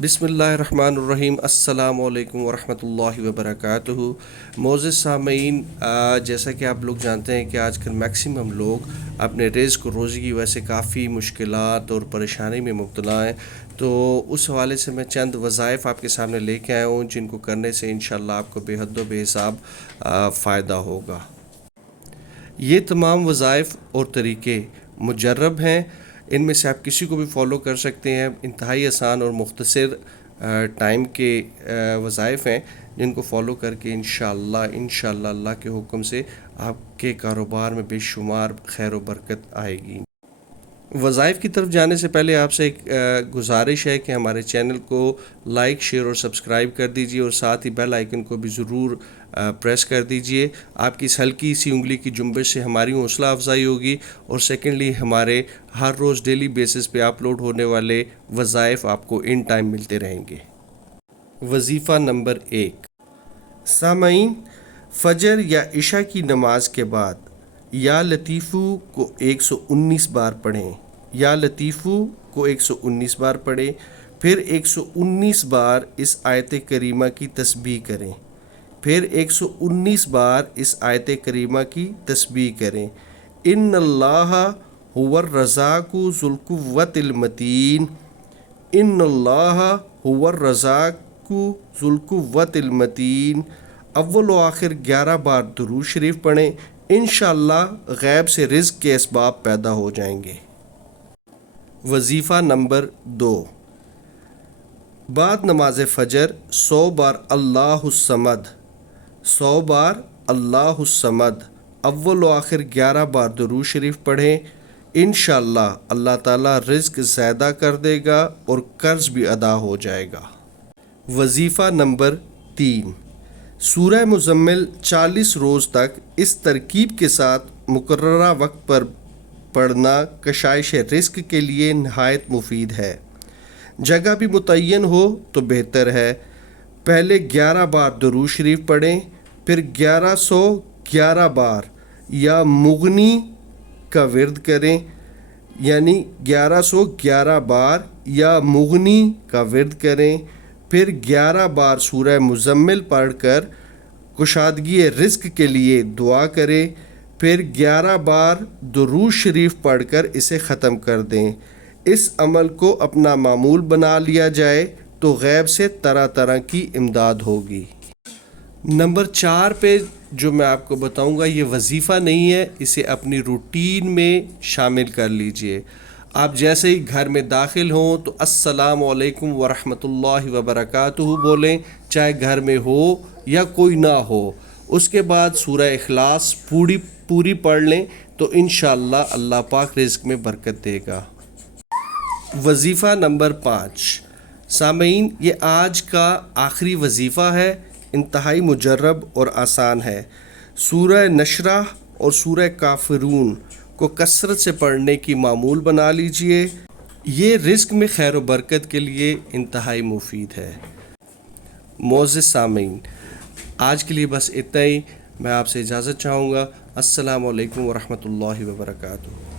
بسم اللہ الرحمن الرحیم۔ السلام علیکم ورحمۃ اللہ وبرکاتہ۔ معزز سامعین، جیسا کہ آپ لوگ جانتے ہیں کہ آج کل میکسیمم لوگ اپنے رزق اور روزی کی وجہ سے کافی مشکلات اور پریشانی میں مبتلا ہیں، تو اس حوالے سے میں چند وظائف آپ کے سامنے لے کے آیا ہوں جن کو کرنے سے انشاءاللہ آپ کو بے حد و بے حساب فائدہ ہوگا۔ یہ تمام وظائف اور طریقے مجرب ہیں، ان میں سے آپ کسی کو بھی فالو کر سکتے ہیں۔ انتہائی آسان اور مختصر ٹائم کے وظائف ہیں جن کو فالو کر کے انشاءاللہ اللہ کے حکم سے آپ کے کاروبار میں بے شمار خیر و برکت آئے گی۔ وظائف کی طرف جانے سے پہلے آپ سے ایک گزارش ہے کہ ہمارے چینل کو لائک، شیئر اور سبسکرائب کر دیجئے، اور ساتھ ہی بیل آئیکن کو بھی ضرور پریس کر دیجئے۔ آپ کی اس ہلکی سی انگلی کی جنبش سے ہماری حوصلہ افزائی ہوگی، اور سیکنڈلی ہمارے ہر روز ڈیلی بیسس پہ اپلوڈ ہونے والے وظائف آپ کو ان ٹائم ملتے رہیں گے۔ وظیفہ نمبر 1۔ سامعین، فجر یا عشاء کی نماز کے بعد یا لطیفو کو 119 بار پڑھیں۔ یا لطیفو کو 119 بار پڑھیں، پھر 119 بار اس آیت کریمہ کی تسبیح کریں، پھر 119 بار اس آیت کریمہ کی تسبیح کریں۔ ان اللہ هو الرزاق ذو القوۃ المتین، ان اللہ هو الرزاق ذو القوۃ المتین۔ اول و آخر 11 بار درود شریف پڑھیں، انشاءاللہ غیب سے رزق کے اسباب پیدا ہو جائیں گے۔ وظیفہ نمبر 2۔ بعد نماز فجر 100 بار اللہ الصمد، 100 بار اللہ الصمد، اول و آخر 11 بار درود شریف پڑھیں، انشاءاللہ اللہ تعالیٰ رزق زیادہ کر دے گا اور قرض بھی ادا ہو جائے گا۔ وظیفہ نمبر 3۔ سورہ مزمل 40 روز تک اس ترکیب کے ساتھ مقررہ وقت پر پڑھنا کشائش رزق کے لیے نہایت مفید ہے۔ جگہ بھی متعین ہو تو بہتر ہے۔ پہلے 11 بار درود شریف پڑھیں، پھر 1111 بار یا مغنی کا ورد کریں، یعنی 1111 بار یا مغنی کا ورد کریں، پھر 11 بار سورہ مزمل پڑھ کر کشادگی رزق کے لیے دعا کریں، پھر 11 بار درود شریف پڑھ کر اسے ختم کر دیں۔ اس عمل کو اپنا معمول بنا لیا جائے تو غیب سے طرح طرح کی امداد ہوگی۔ نمبر 4 پہ جو میں آپ کو بتاؤں گا یہ وظیفہ نہیں ہے، اسے اپنی روٹین میں شامل کر لیجئے۔ آپ جیسے ہی گھر میں داخل ہوں تو السلام علیکم ورحمۃ اللہ وبرکاتہ بولیں، چاہے گھر میں ہو یا کوئی نہ ہو۔ اس کے بعد سورہ اخلاص پوری پڑھ لیں تو انشاءاللہ اللہ پاک رزق میں برکت دے گا۔ وظیفہ نمبر 5۔ سامعین، یہ آج کا آخری وظیفہ ہے، انتہائی مجرب اور آسان ہے۔ سورہ نشرح اور سورہ کافرون کو کثرت سے پڑھنے کی معمول بنا لیجئے، یہ رزق میں خیر و برکت کے لیے انتہائی مفید ہے۔ معزز سامعین، آج کے لیے بس اتنا ہی، میں آپ سے اجازت چاہوں گا۔ السلام علیکم ورحمۃ اللہ وبرکاتہ۔